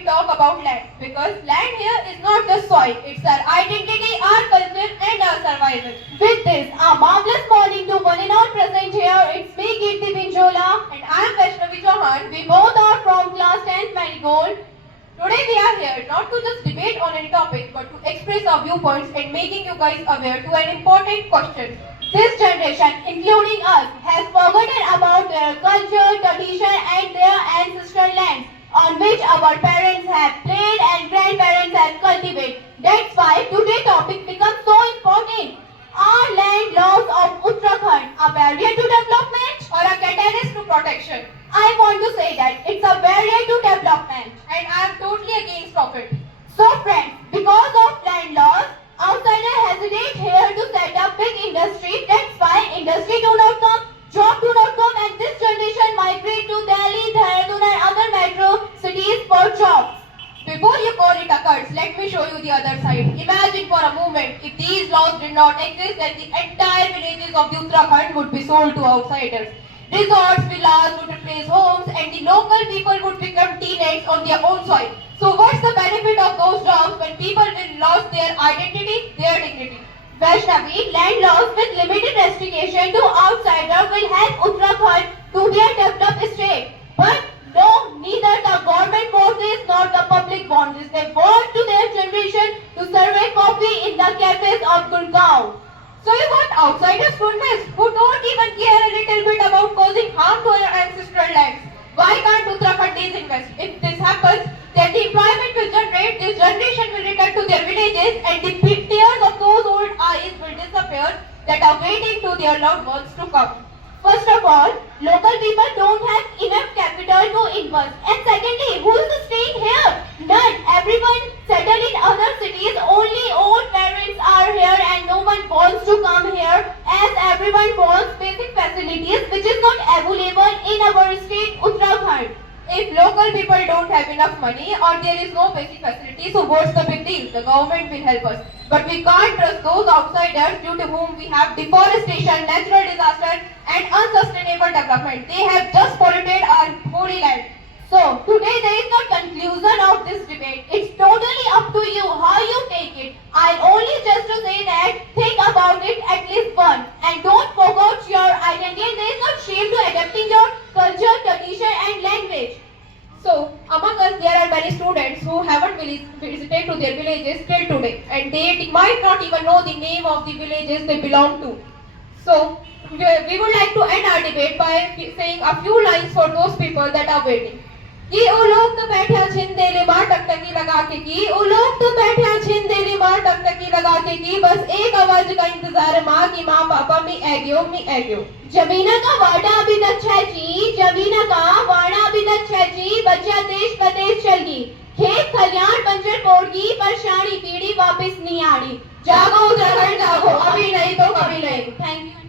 we talk about land, because land here is not just soil, it's our identity, our culture and our survival. With this, a marvelous morning to one and all present here. It's me, Kirti Pinjola. And I am Vaishnavi Chauhan. We both are from class 10 Marigold. Today we are here not to just debate on any topic, but to express our viewpoints and making you guys aware to an important question. This generation, including us, has forgotten about their culture, tradition and their ancestral lands on which our parents have played and grandparents have cultivated. That's why today's topic becomes so important. Are land laws of Uttarakhand a barrier to development Or a catalyst to protection. I want to say that it's a barrier to development. And I am totally against of it. So friends, because of land laws, outsiders hesitate here to set up big industry. That's why industry do not come, job do not come, and this generation migrate to Delhi, Dehradun and other metro cities for jobs. Before you call it a curse, let me show you the other side. Imagine for a moment if these laws did not exist, then the entire villages of the Uttarakhand would be sold to outsiders. Resorts, villas would replace homes and the local people would become tenants on their own soil. So what's the benefit of those jobs when people will lose their identity, their dignity? Vaishnavi, land laws with limited restriction to outsiders will help Uttarakhand to be a developed state. But no, neither the government wants this nor the public wants this. They want to their generation to serve coffee in the cafes of Gurgaon. So you got outsiders goodness who don't even care a little bit about causing harm to our ancestral lands. Why can't Uttarakhand disinvest? If this happens, then the employment will generate, this generation will return to their villages and the tears of those old eyes will disappear that are waiting to their loved ones to come. First of all, local people don't have enough capital to invest. And secondly, who is staying here? None. Everyone settled in other cities. Only old parents are here and no one wants to come here as everyone wants basic facilities which is not available in our state Uttarakhand. If local people don't have enough money or there is no basic facility, so what's the big deal? The government will help us. But we can't trust those outsiders due to whom we have deforestation, natural disaster and unsustainable development. They have just polluted our holy land. So, today there is no conclusion of this debate. It's totally up to you how you take it. I'll only just to say that think about it at least once and don't forget your identity. There is no shame to adapting your culture, tradition and language. So, among us there are many students who haven't visited to their villages till today and they might not even know the name of the villages they belong to. So, we would like to end our debate by saying a few lines for those people that are waiting. कि ओ लोग तो बैठा छिंदेले मां टकटकी लगा के की ओ लोग तो बैठा छिंदेले मां टकटकी लगा के की बस एक आवाज का इंतजार मां की मां पापा मी एग्यो जमीना का वाड़ा अभी तक है जी जमीना का वाड़ा अभी तक है जी बच्चा देश प्रदेश चलगी खेत खलियान बंजर पोड़गी परेशानी पीढ़ी वापस नहीं आनी जागो उत्तराखंड जागो अभी नहीं तो कभी नहीं थैंक यू